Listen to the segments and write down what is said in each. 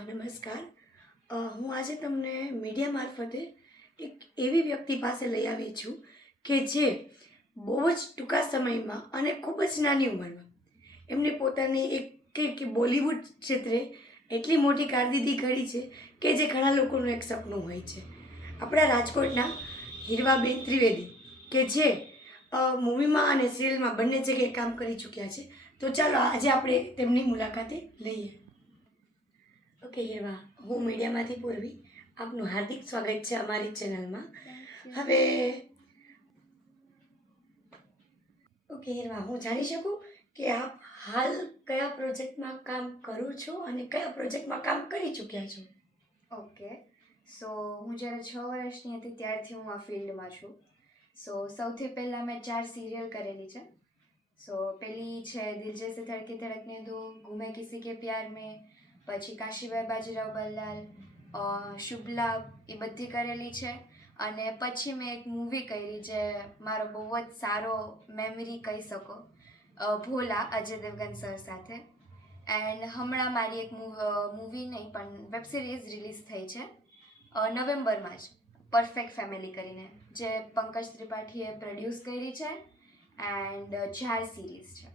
નમસ્કાર. હું આજે તમને મીડિયા મારફતે એક એવી વ્યક્તિ પાસે લઈ આવી છું કે જે બહુ જ ટૂંકા સમયમાં અને ખૂબ જ નાની ઉંમરમાં એમણે પોતાની કે બોલિવૂડ ક્ષેત્રે એટલી મોટી કારકિર્દી ઘડી છે કે જે ઘણા લોકોનું એક સપનું હોય છે. આપણા રાજકોટના હીરવાબેન ત્રિવેદી કે જે મૂવીમાં અને સિરિયલમાં બંને જગ્યાએ કામ કરી ચૂક્યા છે. તો ચાલો આજે આપણે તેમની મુલાકાતે લઈએ. ઓકે હીરવા, હું મીડિયામાંથી પૂર્વી આપનું હાર્દિક સ્વાગત છે અમારી ચેનલમાં. હવે ઓકે હીરવા, હું જાણી શકું કે આપ હાલ કયા પ્રોજેક્ટમાં કામ કરો છો અને કયા પ્રોજેક્ટમાં કામ કરી ચૂક્યા છો? ઓકે, સો હું જ્યારે 6 વર્ષની હતી ત્યારથી હું આ ફિલ્ડમાં છું. સો સૌથી પહેલાં મેં 4 સિરિયલ કરેલી છે. સો પહેલી છે દિલ જૈસે ધડકે ધડકને દો, ગુમે કિસી કે પ્યાર મેં, પછી કાશીભાઈ બાજીરાવ બલ્લાલ, શુભ લાભ, એ બધી કરેલી છે. અને પછી મેં એક મૂવી કરી જે મારો બહુ જ સારો મેમરી કહી શકો, ભોલા, અજય દેવગન સર સાથે. એન્ડ હમણાં મારી એક મૂવી નહીં પણ વેબ સિરીઝ રિલીઝ થઈ છે નવેમ્બરમાં જ, પરફેક્ટ ફેમિલી કરીને, જે પંકજ ત્રિપાઠીએ પ્રોડ્યુસ કરી છે એન્ડ 4 સિરીઝ છે.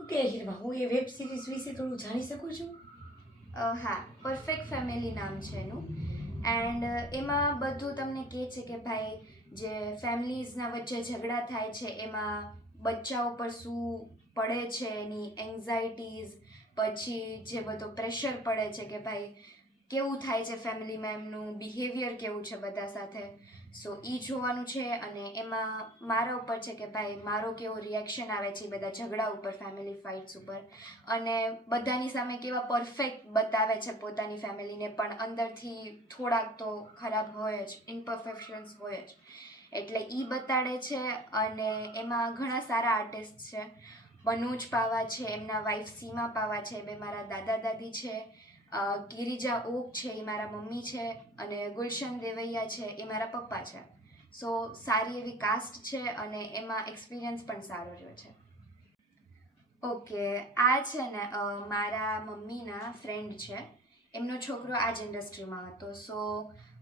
ઓકે હીરવા, હું એ વેબ સિરીઝ વિશે થોડું જાણી શકું છું? હા, પરફેક્ટ ફેમિલી નામ છે એનું. એન્ડ એમાં બધું તમને કહે છે કે ભાઈ જે ફેમિલીઝના વચ્ચે ઝઘડા થાય છે એમાં બચ્ચાઓ પર શું પડે છે, એની એન્ઝાયટીઝ, પછી જે બધો પ્રેશર પડે છે કે ભાઈ કેવું થાય છે ફેમિલીમાં, એમનું બિહેવિયર કેવું છે બધા સાથે. સો એ જોવાનું છે. અને એમાં મારા ઉપર છે કે ભાઈ મારો કેવો રિએક્શન આવે છે બધા ઝઘડા ઉપર, ફેમિલી ફાઇટ્સ ઉપર. અને બધાની સામે કેવા પરફેક્ટ બતાવે છે પોતાની ફેમિલીને, પણ અંદરથી થોડાક તો ખરાબ હોય જ, ઇમ્પરફેક્શન્સ હોય જ. એટલે એ બતાડે છે. અને એમાં ઘણા સારા આર્ટિસ્ટ છે. મનોજ પાવા છે, એમના વાઇફ સીમા પાવા છે, બે મારા દાદા દાદી છે. ગિરિજા ઓક છે, એ મારા મમ્મી છે. અને ગુલશન દેવૈયા છે, એ મારા પપ્પા છે. સો સારી એવી કાસ્ટ છે અને એમાં એક્સપિરિયન્સ પણ સારો રહ્યો છે. ઓકે, આ છે ને મારા મમ્મીના ફ્રેન્ડ છે. એમનો છોકરો આ જ ઇન્ડસ્ટ્રીમાં હતો. સો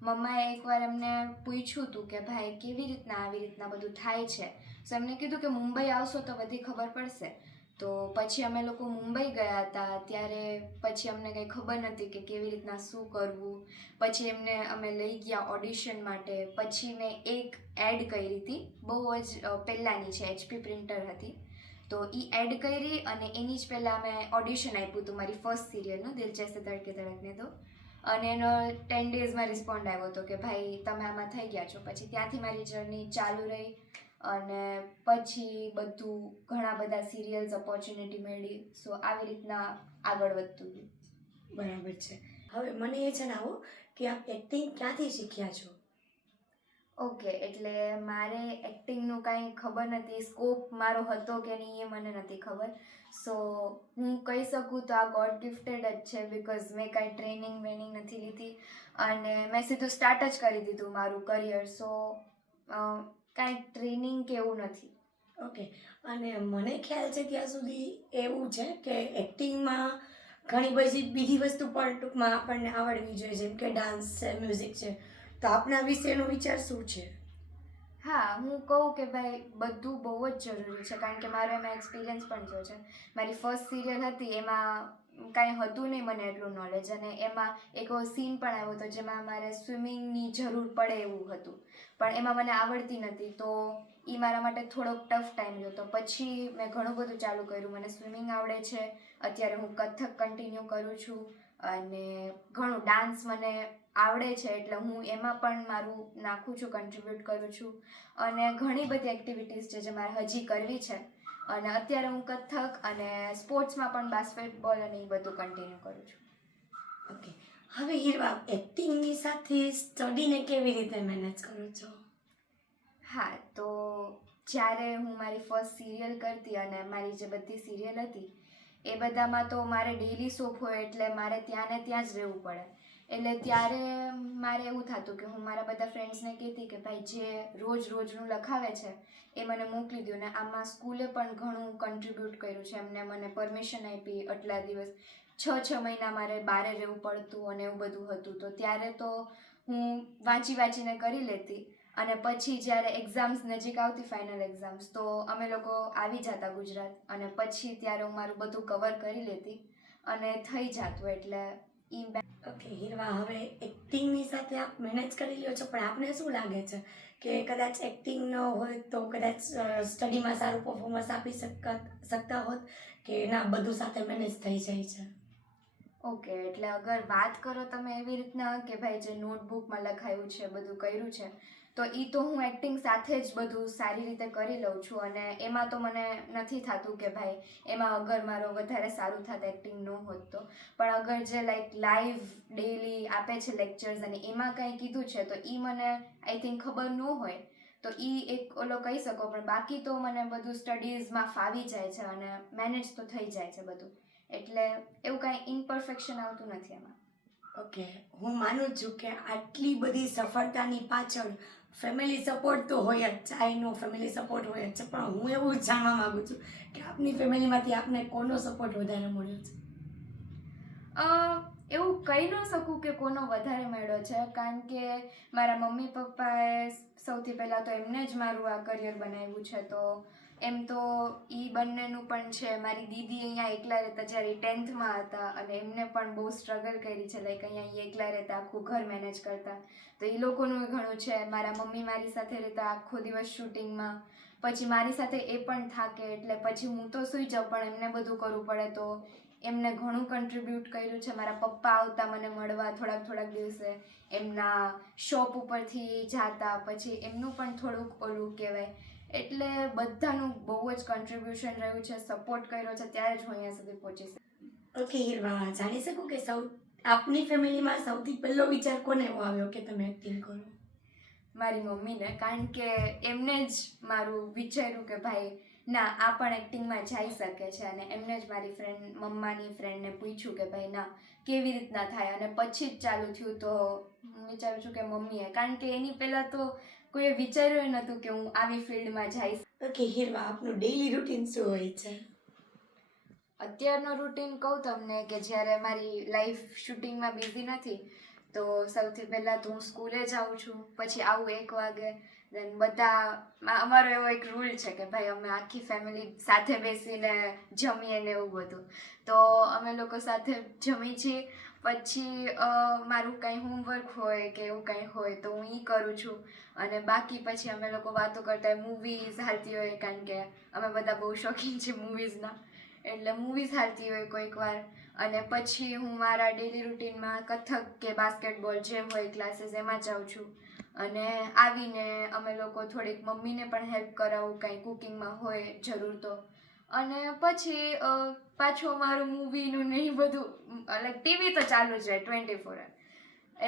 મમ્માએ એકવાર એમને પૂછ્યું હતું કે ભાઈ કેવી રીતના આવી રીતના બધું થાય છે. સો એમને કીધું કે મુંબઈ આવશો તો બધી ખબર પડશે. તો પછી અમે લોકો મુંબઈ ગયા હતા. ત્યારે પછી અમને કંઈ ખબર નથી કે કેવી રીતના શું કરવું. પછી એમને અમે લઈ ગયા ઓડિશન માટે. પછી મેં એક એડ કરી હતી, બહુ જ પહેલાંની છે, HP પ્રિન્ટર હતી. તો એ એડ કરી અને એની જ પહેલાં મેં ઓડિશન આપ્યું હતું મારી ફર્સ્ટ સિરિયલનું, દિલ જૈસે ધડકે ધડકને દો. અને એનો 10 ડેઝમાં રિસ્પોન્ડ આવ્યો હતો કે ભાઈ તમે આમાં થઈ ગયા છો. પછી ત્યાંથી મારી જર્ની ચાલુ રહી. અને પછી બધું ઘણા બધા સિરિયલ્સ ઓપોર્ચ્યુનિટી મળી. સો આવી રીતના આગળ વધતું ગયું. બરાબર છે. હવે મને એ જણાવો કે આપ એક્ટિંગ ક્યાંથી શીખ્યા છો? ઓકે, એટલે મારે એક્ટિંગનું કાંઈ ખબર નથી, સ્કોપ મારો હતો કે નહીં એ મને નથી ખબર. સો હું કહી શકું તો આ ગોડ ગિફ્ટેડ જ છે, બિકોઝ મેં કાંઈ ટ્રેનિંગ વેનિંગ નથી લીધી અને મેં સીધું સ્ટાર્ટ જ કરી દીધું મારું કરિયર. સો કાંઈ ટ્રેનિંગ કે એવું નથી. ઓકે, અને મને ખ્યાલ છે ત્યાં સુધી એવું છે કે એક્ટિંગમાં ઘણી બધી બીજી વસ્તુ પણ ટૂંકમાં આપણને આવડવી જોઈએ, જેમ કે ડાન્સ છે, મ્યુઝિક છે. તો આપના વિશેનો વિચાર શું છે? હા, હું કહું કે ભાઈ બધું બહુ જ જરૂરી છે, કારણ કે મારો એમાં એક્સપિરિયન્સ પણ થયો છે. મારી ફર્સ્ટ સિરિયલ હતી એમાં કાંઈ હતું નહીં મને એટલું નોલેજ, અને એમાં એક સીન પણ આવ્યો હતો જેમાં મારે સ્વિમિંગની જરૂર પડે એવું હતું, પણ એમાં મને આવડતી નથી. તો એ મારા માટે થોડોક ટફ ટાઈમ ગયો. તો પછી મેં ઘણું બધું ચાલુ કર્યું. મને સ્વિમિંગ આવડે છે, અત્યારે હું કથક કન્ટિન્યુ કરું છું, અને ઘણું ડાન્સ મને આવડે છે, એટલે હું એમાં પણ મારું નાખું છું, કન્ટ્રીબ્યુટ કરું છું. અને ઘણી બધી એક્ટિવિટીઝ છે જે મારે હજી કરવી છે. અને અત્યારે હું કથક અને સ્પોર્ટ્સમાં પણ બાસ્કેટબોલ અને એ બધું કન્ટિન્યુ કરું છું. ઓકે, હવે હીરવા, એક્ટિંગની સાથે સ્ટડીને કેવી રીતે મેનેજ કરો છો? હા, તો જ્યારે હું મારી ફર્સ્ટ સિરિયલ કરતી અને મારી જે બધી સિરિયલ હતી એ બધામાં તો મારે ડેઈલી સોપ હોય, એટલે મારે ત્યાં ને ત્યાં જ રહેવું પડે. એટલે ત્યારે મારે એવું થતું કે હું મારા બધા ફ્રેન્ડ્સને કહેતી કે ભાઈ જે રોજ રોજનું લખાવે છે એ મને મોકલી દો. ને આમાં સ્કૂલે પણ ઘણું કન્ટ્રીબ્યુટ કર્યું છે, એમને મને પરમિશન આપી આટલા દિવસ. છ મહિના મારે બહાર રહેવું પડતું અને એવું બધું હતું. તો ત્યારે તો હું વાંચીને કરી લેતી અને પછી જ્યારે એક્ઝામ્સ નજીક આવતી, ફાઇનલ એક્ઝામ્સ, તો અમે લોકો આવી જતા ગુજરાત અને પછી ત્યારે હું મારું બધું કવર કરી લેતી અને થઈ જતું. એટલે ઓકે હિરવા, હવે એક્ટિંગની સાથે આપ મેનેજ કરી લ્યો છો, પણ આપને શું લાગે છે કે કદાચ એક્ટિંગ ન હોય તો કદાચ સ્ટડીમાં સારું પરફોર્મન્સ આપી શકતા હોત કે ના બધું સાથે મેનેજ થઈ જાય છે? ઓકે, એટલે અગર વાત કરો તમે એવી રીતના કે ભાઈ જે નોટબુકમાં લખાયું છે, બધું કર્યું છે, તો એ તો હું એક્ટિંગ સાથે જ બધું સારી રીતે કરી લઉં છું અને એમાં તો મને નથી થતું કે ભાઈ એમાં અગર મારો વધારે સારું થાત એક્ટિંગ ન હોત તો. પણ અગર જે લાઈવ ડેઈલી આપે છે લેક્ચર્સ અને એમાં કંઈ કીધું છે તો એ મને આઈ થિંક ખબર ન હોય તો એ એક ઓલો કહી શકો, પણ બાકી તો મને બધું સ્ટડીઝમાં ફાવી જાય છે અને મેનેજ તો થઈ જાય છે બધું. એટલે એવું કાંઈ ઇમ્પરફેક્શન આવતું નથી એમાં. ઓકે, હું માનું છું કે આટલી બધી સફળતાની પાછળ ફેમિલી સપોર્ટ તો હોય જ, ચાઈનો ફેમિલી સપોર્ટ હોય જ છે, પણ હું એવું જ જાણવા માગું છું કે આપની ફેમિલીમાંથી આપને કોનો સપોર્ટ વધારે મળ્યો છે? એવું કહી ન શકું કે કોનો વધારે મળ્યો છે, કારણ કે મારા મમ્મી પપ્પાએ સૌથી પહેલાં તો એમને જ મારું આ કરિયર બનાવ્યું છે. તો એમ તો એ બંનેનું પણ છે. મારી દીદી અહીંયા એકલા રહેતા જ્યારે 10th હતા અને એમને પણ બહુ સ્ટ્રગલ કરી છે, લાઈક અહીંયા એકલા રહેતા આખું ઘર મેનેજ કરતા, તો એ લોકોનું ઘણું છે. મારા મમ્મી મારી સાથે રહેતા આખો દિવસ શૂટિંગમાં, પછી મારી સાથે એ પણ થાકે એટલે પછી હું તો સૂઈ જાઉં પણ એમને બધું કરવું પડે, તો એમને ઘણું કન્ટ્રીબ્યુટ કર્યું છે. મારા પપ્પા આવતા મને મળવા થોડાક દિવસે, એમના શોપ ઉપરથી જાતા, પછી એમનું પણ થોડુંક ઓલું કહેવાય. એટલે બધાનું બહુ જ કન્ટ્રીબ્યુશન રહ્યું છે, સપોર્ટ કર્યો છે, ત્યારે જ હું અહીંયા સુધી પહોંચી શકી. ઓકે હિરવા, જાણી શકું કે આપની ફેમિલીમાં સૌથી પહેલો વિચાર કોને એવો આવ્યો કે તમે એક્ટિંગ કરો? મારી મમ્મીને, કારણ કે એમને જ મારું વિચાર્યું કે ભાઈ ના આ પણ એક્ટિંગમાં જઈ શકે છે અને એમને જ મારી મમ્માની ફ્રેન્ડને પૂછ્યું કે ભાઈ ના કેવી રીતના થાય અને પછી જ ચાલુ થયું. તો હું વિચારું છું કે મમ્મીએ, કારણ કે એની પહેલાં તો કોઈએ વિચાર્યું નહોતું કે હું આવી ફિલ્ડમાં જઈશ. ઓકે હિરવા, આપનું ડેઈલી રૂટીન શું હોય છે? અત્યારનો રૂટીન કહું તમને કે જ્યારે મારી લાઈફ શૂટિંગમાં બિઝી નથી તો સૌથી પહેલાં તો હું સ્કૂલે જાઉં છું, પછી આવું 1 વાગે, દેન અમારો એવો એક રૂલ છે કે ભાઈ અમે આખી ફેમિલી સાથે બેસીને જમીએ ને એવું બધું. તો અમે લોકો સાથે જમી છીએ, પછી મારું કાંઈ હોમવર્ક હોય કે એવું કાંઈ હોય તો હું એ કરું છું અને બાકી પછી અમે લોકો વાતો કરતા હોય, મૂવીઝ હાલતી હોય, કારણ કે અમે બધા બહુ શોખીન છીએ મૂવીઝના, એટલે મૂવીઝ હાલતી હોય કોઈક વાર. અને પછી હું મારા ડેલી રૂટીનમાં કથક કે બાસ્કેટબોલ જે હોય ક્લાસીસ એમાં જાઉં છું અને આવીને અમે લોકો થોડીક મમ્મીને પણ હેલ્પ કરાવું કાંઈ કુકિંગમાં હોય જરૂર તો, અને પછી પાછું મારું મૂવીનું ને એ બધું લાઈક ટીવી તો ચાલુ જ રહે 24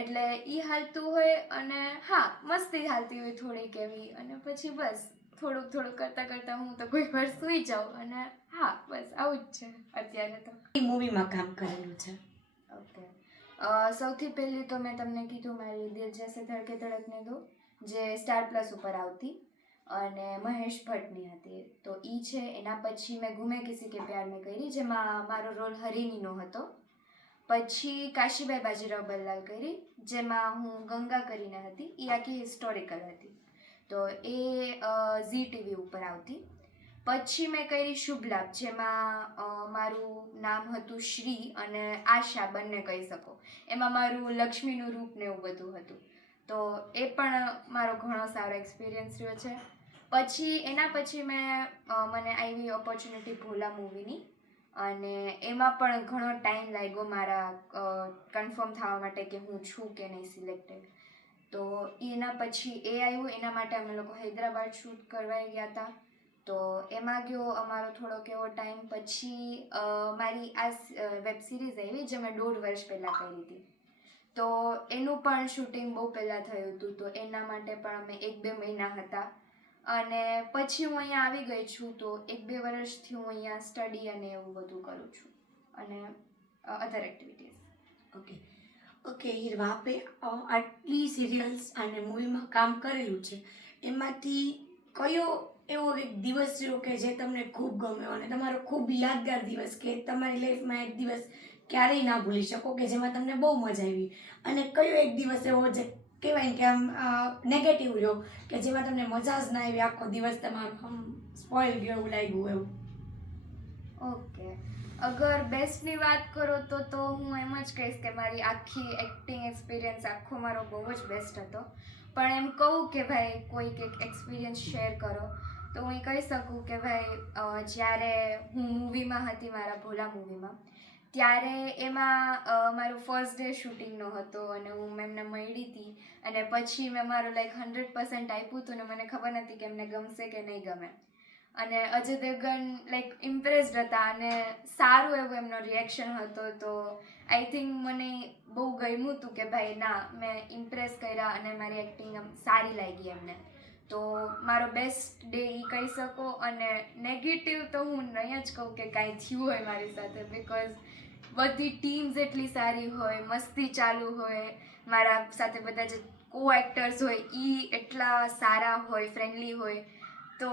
એટલે એ હાલતું હોય અને હા મસ્તી હાલતી હોય થોડીક એવી, અને પછી બસ થોડુંક કરતાં હું તો કોઈક વાર સૂઈ જાઉં અને હા બસ આવું જ છે અત્યારે તો. કઈ મૂવીમાં કામ કરેલું છે? ઓકે, સૌથી પહેલી તો મેં તમને કીધું મારી દિલ જૈસે ધડકે ધડકને દો, જે સ્ટાર પ્લસ ઉપર આવતી અને મહેશ ભટ્ટની હતી, તો એ છે. એના પછી મેં ગુમે કિસી કે પ્યાર મેં કરી, જેમાં મારો રોલ હરિણીનો હતો. પછી કાશીબાઈ બાજીરાવ બલ્લાલ કરી, જેમાં હું ગંગા કરીને હતી, એ આખી હિસ્ટોરિકલ હતી, તો એ ઝી ટીવી ઉપર આવતી. પછી મેં કરી શુભ લાભ, જેમાં મારું નામ હતું શ્રી અને આશા બંને કહી શકો, એમાં મારું લક્ષ્મીનું રૂપ ને એવું બધું હતું, તો એ પણ મારો ઘણો સારો એક્સપિરિયન્સ રહ્યો છે. પછી એના પછી મને આવી ઓપોર્ચ્યુનિટી ભોલા મૂવીની, અને એમાં પણ ઘણો ટાઈમ લાગ્યો મારા કન્ફર્મ થવા માટે કે હું છું કે નહીં સિલેક્ટેડ. તો એના પછી એ આવ્યું, એના માટે અમે લોકો હૈદરાબાદ શૂટ કરવા ગયા હતા, તો એમાં ગયો અમારો થોડોક એવો ટાઈમ. પછી મારી આ વેબ સિરીઝ આવી જે મેં 1.5 વર્ષ પહેલાં કરી હતી, તો એનું પણ શૂટિંગ બહુ પહેલાં થયું હતું, તો એના માટે પણ અમે 1-2 મહિના હતા. અને પછી હું અહીંયા આવી ગઈ છું, તો 1-2 વર્ષથી હું અહીંયા સ્ટડી અને એવું બધું કરું છું અને અધર એક્ટિવિટીઝ. ઓકે હિરવા, આપે આટલી સિરિયલ્સ અને મૂવીમાં કામ કરેલું છે, એમાંથી કયો એવો એક દિવસ રહ્યો કે જે તમને ખૂબ ગમ્યો અને તમારો ખૂબ યાદગાર દિવસ, કે તમારી લાઈફમાં એક દિવસ ક્યારેય ના ભૂલી શકો કે જેમાં તમને બહુ મજા આવી, અને કયો એક દિવસ એવો જે કહેવાય કે આમ નેગેટિવ રહ્યો કે જેમાં તમને મજા જ ના આવી, આખો દિવસ તમારો આમ સ્પોઇલ ગયો એવું લાગ્યું એવું? ઓકે, અગર બેસ્ટની વાત કરો તો હું એમ જ કહીશ કે મારી આખી એક્ટિંગ એક્સપિરિયન્સ આખો મારો બહુ જ બેસ્ટ હતો. પણ એમ કહું કે ભાઈ કોઈક એક એક્સપિરિયન્સ શેર કરો તો હું એ કહી શકું કે ભાઈ જ્યારે હું મૂવીમાં હતી, મારા ભોલા મૂવીમાં, ત્યારે એમાં મારો ફર્સ્ટ ડે શૂટિંગનો હતો અને હું મેમને મળી હતી અને પછી મેં મારું 100% આપ્યું હતું ને મને ખબર નથી કે એમને ગમશે કે નહીં ગમે. અને અજય દેવગન ઇમ્પ્રેસ્ડ હતા અને સારું એવું એમનો રિએક્શન હતો. તો આઈ થિંક મને બહુ ગમ્યું હતું કે ભાઈ ના, મેં ઇમ્પ્રેસ કર્યા અને મારી એક્ટિંગ સારી લાગી એમને. તો મારો બેસ્ટ ડે એ કહી શકો. અને નેગેટિવ તો હું નહીં જ કહું કે કાંઈ થયું હોય મારી સાથે, બિકોઝ બધી ટીમ્સ એટલી સારી હોય, મસ્તી ચાલુ હોય, મારા સાથે બધા જે કો એક્ટર્સ હોય એ એટલા સારા હોય, ફ્રેન્ડલી હોય. તો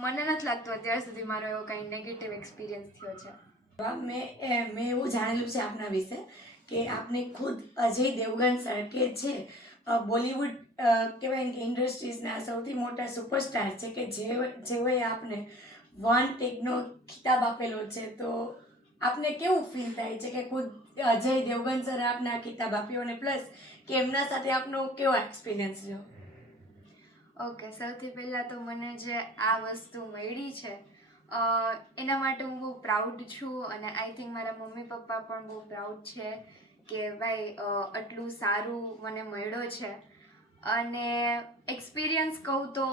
મને નથી લાગતું અત્યાર સુધી મારો એવો કંઈ નેગેટિવ એક્સપિરિયન્સ થયો છે. મેં એવું જાણેલું છે આપના વિશે કે આપને ખુદ અજય દેવગન સર કે છે બોલિવૂડ કહેવાય કે ઇન્ડસ્ટ્રીઝના સૌથી મોટા સુપરસ્ટાર છે, કે જેઓએ આપને વન ટેકનો ખિતાબ આપેલો છે. તો આપને કેવું ફીલ થાય છે કે ખુદ અજય દેવગન સરે આપને આ ખિતાબ આપ્યો, અને પ્લસ કે એમના સાથે આપનો કેવો એક્સપિરિયન્સ રહ્યો? ઓકે, સૌથી પહેલાં તો મને જે આ વસ્તુ મળી છે એના માટે હું બહુ પ્રાઉડ છું અને આઈ થિંક મારા મમ્મી પપ્પા પણ બહુ પ્રાઉડ છે કે ભાઈ આટલું સારું મને મળ્યો છે. અને એક્સપિરિયન્સ કહું તો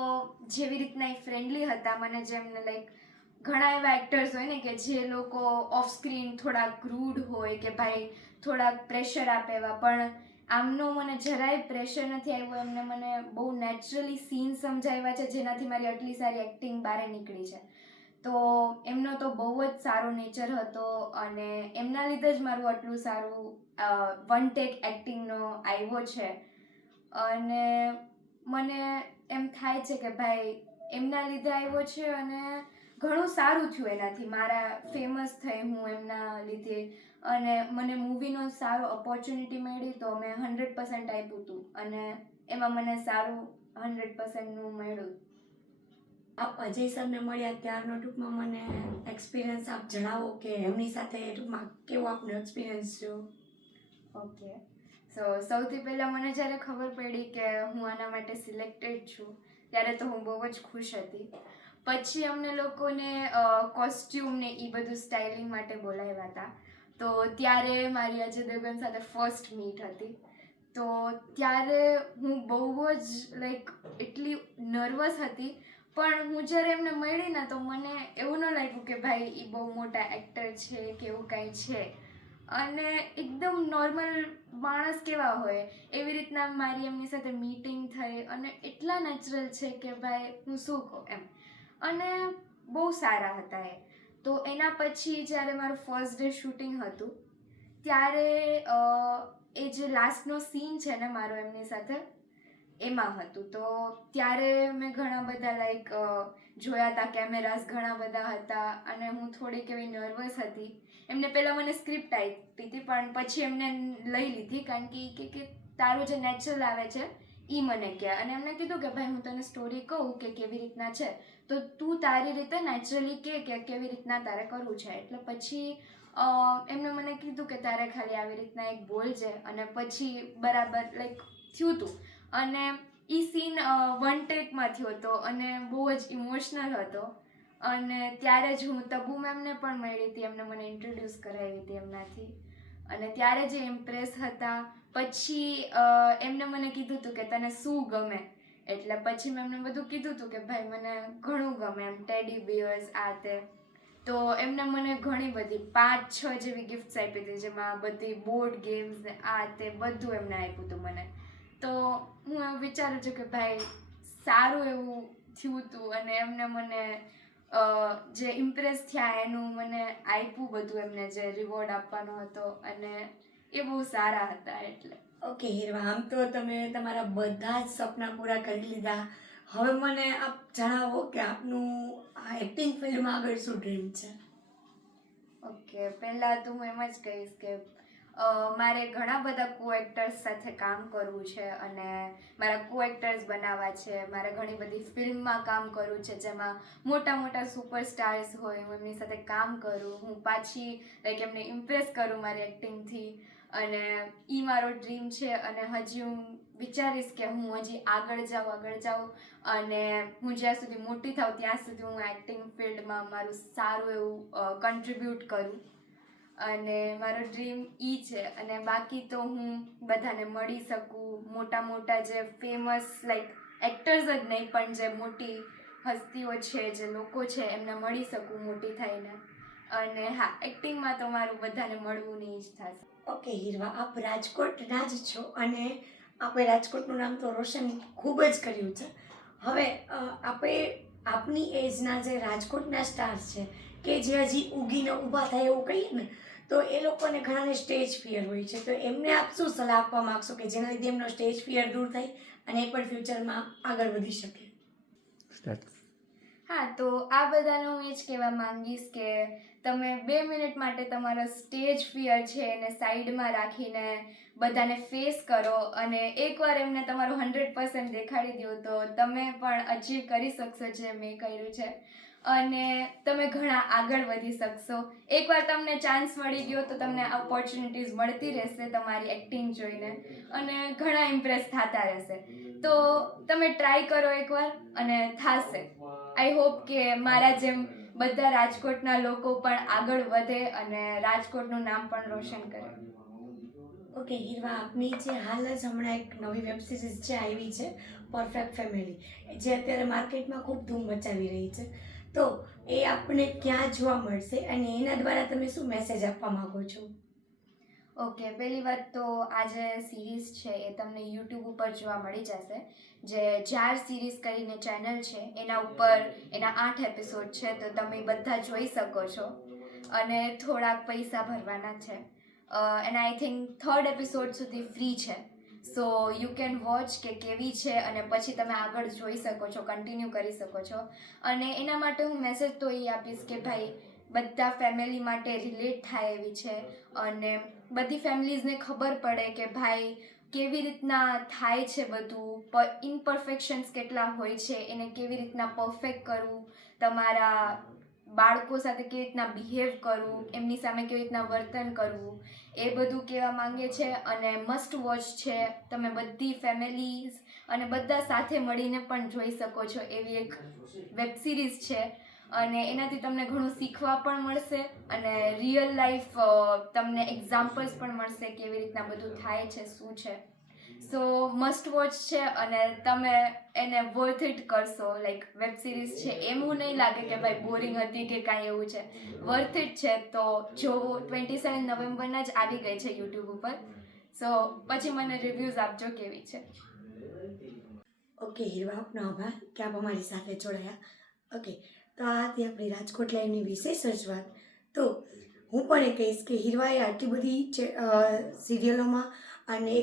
જેવી રીતના એ ફ્રેન્ડલી હતા, મને જેમને ઘણા એવા એક્ટર્સ હોય ને કે જે લોકો ઓફ સ્ક્રીન થોડાક રૂડ હોય કે ભાઈ થોડાક પ્રેશર આપે એવા, પણ આમનો મને જરાય પ્રેશર નથી આવ્યું. એમને મને બહુ નેચરલી સીન સમજાવ્યા છે જેનાથી મારી આટલી સારી એક્ટિંગ બહાર નીકળી છે. તો એમનો તો બહુ જ સારો નેચર હતો અને એમના લીધે જ મારું આટલું સારું વન ટેક એક્ટિંગનો આવ્યો છે. અને મને એમ થાય છે કે ભાઈ એમના લીધે આવ્યો છે અને ઘણું સારું થયું એનાથી, મારા ફેમસ થઈ હું એમના લીધે. અને મને મૂવીનો સારો ઓપોર્ચ્યુનિટી મળી તો મેં 100% આપ્યું હતું અને એમાં મને સારું 100%નું મળ્યું. આપ અજય સરને મળ્યા ત્યારનો ટૂંકમાં મને એક્સપિરિયન્સ આપ જણાવો કે એમની સાથે ટૂંકમાં કેવો આપનો એક્સપિરિયન્સ રહ્યો? ઓકે, સો સૌથી પહેલાં મને જ્યારે ખબર પડી કે હું આના માટે સિલેક્ટેડ છું ત્યારે તો હું બહુ જ ખુશ હતી. પછી અમને લોકોને કોસ્ટ્યુમ ને એ બધું સ્ટાઇલિંગ માટે બોલાવ્યા હતા. તો ત્યારે મારી અજય દેવગન સાથે ફર્સ્ટ મીટ હતી. તો ત્યારે હું બહુ જ એટલી નર્વસ હતી, પણ હું જ્યારે એમને મળી ને તો મને એવું ન લાગ્યું કે ભાઈ એ બહુ મોટા એક્ટર છે કે એવું કાંઈ છે. અને એકદમ નોર્મલ માણસ કેવા હોય એવી રીતના મારી એમની સાથે મીટિંગ થઈ અને એટલા નેચરલ છે કે ભાઈ હું શું કહું એમ. અને બહુ સારા હતા એ. તો એના પછી જ્યારે મારું ફર્સ્ટ ડે શૂટિંગ હતું ત્યારે એ જે લાસ્ટનો સીન છે ને મારો એમની સાથે એમાં હતું. તો ત્યારે મેં ઘણા બધા જોયા હતા, કેમેરાસ ઘણા બધા હતા અને હું થોડીક એવી નર્વસ હતી. એમને પહેલાં મને સ્ક્રિપ્ટ આપી હતી પણ પછી એમને લઈ લીધી, કારણ કે તારું જે નેચરલ આવે છે એ મને કહે. અને એમને કીધું કે ભાઈ હું તને સ્ટોરી કહું કે કેવી રીતના છે તો તું તારી રીતે નેચરલી કે કેવી રીતના તારે કરવું છે. એટલે પછી એમને મને કીધું કે તારે ખાલી આવી રીતના એક બોલજે અને પછી બરાબર થયું હતું. અને એ સીન વન ટેકમાં થયો હતો અને બહુ જ ઇમોશનલ હતો. અને ત્યારે જ હું તબુ મેમને પણ મળી હતી, એમને મને ઇન્ટ્રોડ્યુસ કરાવી હતી એમનાથી. અને ત્યારે જે ઇમ્પ્રેસ હતા. પછી એમને મને કીધું હતું કે તને શું ગમે, એટલે પછી મેં એમને બધું કીધું હતું કે ભાઈ મને ઘણું ગમે એમ, ટેડી બિયર્સ આ તે. તો એમને મને ઘણી બધી 5-6 જેવી ગિફ્ટ્સ આપી હતી, જેમાં બધી બોર્ડ ગેમ્સ ને આ તે બધું એમને આપ્યું હતું મને. તો હું એવું વિચારું છું કે ભાઈ સારું એવું થયું હતું અને એમને મને જે ઇમ્પ્રેસ થયા એનું મને આપ્યું બધું, એમને જે રિવોર્ડ આપવાનો હતો અને એ બહુ સારા હતા. એટલે ઓકે હીરવા, આમ તો તમે તમારા બધા જ સપના પૂરા કરી લીધા. હવે મને આપ જણાવો કે આપનું આ એક્ટિંગ ફિલ્ડમાં આગળ શું ડ્રીમ છે? ઓકે, પહેલાં તો હું એમ જ કહીશ કે મારે ઘણા બધા કો એક્ટર્સ સાથે કામ કરવું છે અને મારા કો એક્ટર્સ બનાવવા છે. મારે ઘણી બધી ફિલ્મમાં કામ કરવું છે જેમાં મોટા મોટા સુપરસ્ટાર્સ હોય, હું એમની સાથે કામ કરું, હું પાછી લાઈક એમને ઇમ્પ્રેસ કરું મારી એક્ટિંગથી. અને એ મારો ડ્રીમ છે અને હજી હું વિચારીશ કે હું હજી આગળ જાઉં અને હું જ્યાં સુધી મોટી થાઉં ત્યાં સુધી હું એક્ટિંગ ફિલ્ડમાં મારું સારું એવું કન્ટ્રીબ્યુટ કરું. અને મારો ડ્રીમ ઈ છે. અને બાકી તો હું બધાને મળી શકું, મોટા મોટા જે ફેમસ લાઈક એક્ટર્સ જ નહીં પણ જે મોટી હસ્તીઓ છે, જે લોકો છે એમને મળી શકું મોટી થઈને. અને હા, એક્ટિંગમાં તો મારું બધાને મળવું નહીં જ થશે. ઓકે હીરવા, આપ રાજકોટના જ છો અને આપણે રાજકોટનું નામ તો રોશન ખૂબ જ કર્યું છે. હવે આપણે આપની એજના જે રાજકોટના સ્ટાર્સ છે કે જે હજી ઉગીને ઊભા થાય એવું કહીએ ને, તો એ લોકોને ઘણાને સ્ટેજ ફિયર હોય છે, તો એમને આપ શું સલાહ આપવા માગશો કે જેના લીધે એમનો સ્ટેજ ફિયર દૂર થાય અને એ પણ ફ્યુચરમાં આગળ વધી શકે? હા, તો આ બધાને હું એ જ કહેવા માંગીશ કે તમે 2 મિનિટ માટે તમારો સ્ટેજ ફિયર છે એને સાઈડમાં રાખીને બધાને ફેસ કરો અને એકવાર એમને તમારું 100% દેખાડી દો તો તમે પણ અચીવ કરી શકશો જે મેં કર્યું છે અને તમે ઘણા આગળ વધી શકશો. એકવાર તમને ચાન્સ મળી ગયો તો તમને ઓપોર્ચ્યુનિટીઝ મળતી રહેશે તમારી એક્ટિંગ જોઈને અને ઘણા ઇમ્પ્રેસ થતા રહેશે. તો તમે ટ્રાય કરો એકવાર અને થશે. આઈ હોપ કે મારા જેમ બધા રાજકોટના લોકો પણ આગળ વધે અને રાજકોટનું નામ પણ રોશન કરે. ઓકે હીરવા, આપની જે હાલ જ હમણાં એક નવી વેબ સિરીઝ છે આવી છે પરફેક્ટ ફેમિલી, જે અત્યારે માર્કેટમાં ખૂબ ધૂમ મચાવી રહી છે, તો એ આપણે ક્યાં જોવા મળશે અને એના દ્વારા તમે શું મેસેજ આપવા માંગો છો? ઓકે, પહેલી વાત તો આ જે સિરીઝ છે એ તમને યુટ્યુબ ઉપર જોવા મળી જશે. જે જાર સિરીઝ કરીને ચેનલ છે એના ઉપર એના 8 એપિસોડ છે, તો તમે બધા જોઈ શકો છો અને થોડાક પૈસા ભરવાના છે. And I think 3rd episode સુધી ફ્રી છે. સો યુ કેન વોચ કે કેવી છે અને પછી તમે આગળ જોઈ શકો છો, કન્ટિન્યુ કરી શકો છો. અને એના માટે હું મેસેજ તો એ આપીશ કે ભાઈ બધા ફેમિલી માટે રિલેટ થાય એવી છે અને બધી ફેમિલીઝને ખબર પડે કે ભાઈ કેવી રીતના થાય છે બધું, ઇમ્પરફેક્શન્સ કેટલા હોય છે, એને કેવી રીતના પરફેક્ટ કરવું, તમારા બાળકો સાથે કેવી રીતના બિહેવ કરવું, એમની સામે કેવી રીતના વર્તન કરવું, એ બધું કહેવા માંગે છે. અને મસ્ટ વોચ છે, તમે બધી ફેમિલીઝ અને બધા સાથે મળીને પણ જોઈ શકો છો એવી એક વેબ સિરીઝ છે અને એનાથી તમને ઘણું શીખવા પણ મળશે અને રિયલ લાઈફ તમને એક્ઝામ્પલ્સ પણ મળશે કેવી રીતના બધું થાય છે, શું છે. સો મસ્ટ વોચ છે અને તમે એને વર્થ ઇટ કરશો. લાઈક વેબ સિરીઝ છે, એમ નહીં લાગે કે ભાઈ બોરિંગ હતી કે કાંઈ એવું છે, વર્થ ઇટ છે. તો જોવો, 27 નવેમ્બરના જ આવી ગઈ છે યુટ્યુબ ઉપર. સો પછી મને રિવ્યૂઝ આપજો કેવી છે. ઓકે હીરવા, આપનો આભાર કે આપ અમારી સાથે જોડાયા. ઓકે, તો આ હતી આપણી રાજકોટ લાઈવની વિશેષ રજૂઆત. તો હું પણ એ કહીશ કે હીરવાએ આટલી બધી સિરિયલોમાં અને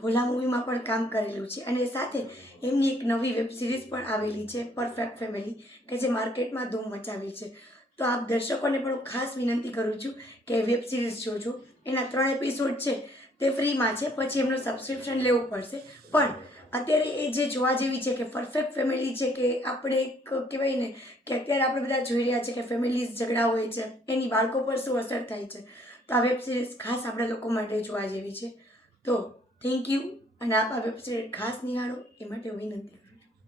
ભોલા મૂવીમાં પણ કામ કરેલું છે અને સાથે એમની એક નવી વેબ સિરીઝ પણ આવેલી છે પરફેક્ટ ફેમિલી, કે જે માર્કેટમાં ધૂમ મચાવી છે. તો આપ દર્શકોને પણ હું ખાસ વિનંતી કરું છું કે વેબ સિરીઝ જોજો. એના 3 એપિસોડ છે તે ફ્રીમાં છે, પછી એમનું સબસ્ક્રિપ્શન લેવું પડશે. પણ અત્યારે એ જે જોવા જેવી છે કે પરફેક્ટ ફેમિલી છે, કે આપણે એક કહેવાય ને કે અત્યારે આપણે બધા જોઈ રહ્યા છે કે ફેમિલીઝ ઝઘડા હોય છે, એની બાળકો પર શું અસર થાય છે. તો આ વેબ સિરીઝ ખાસ આપણા લોકો માટે જોવા જેવી છે. તો થેન્ક યુ, અને આપ આ વેબ સિરીઝ ખાસ નિહાળો એ માટે વિનંતી.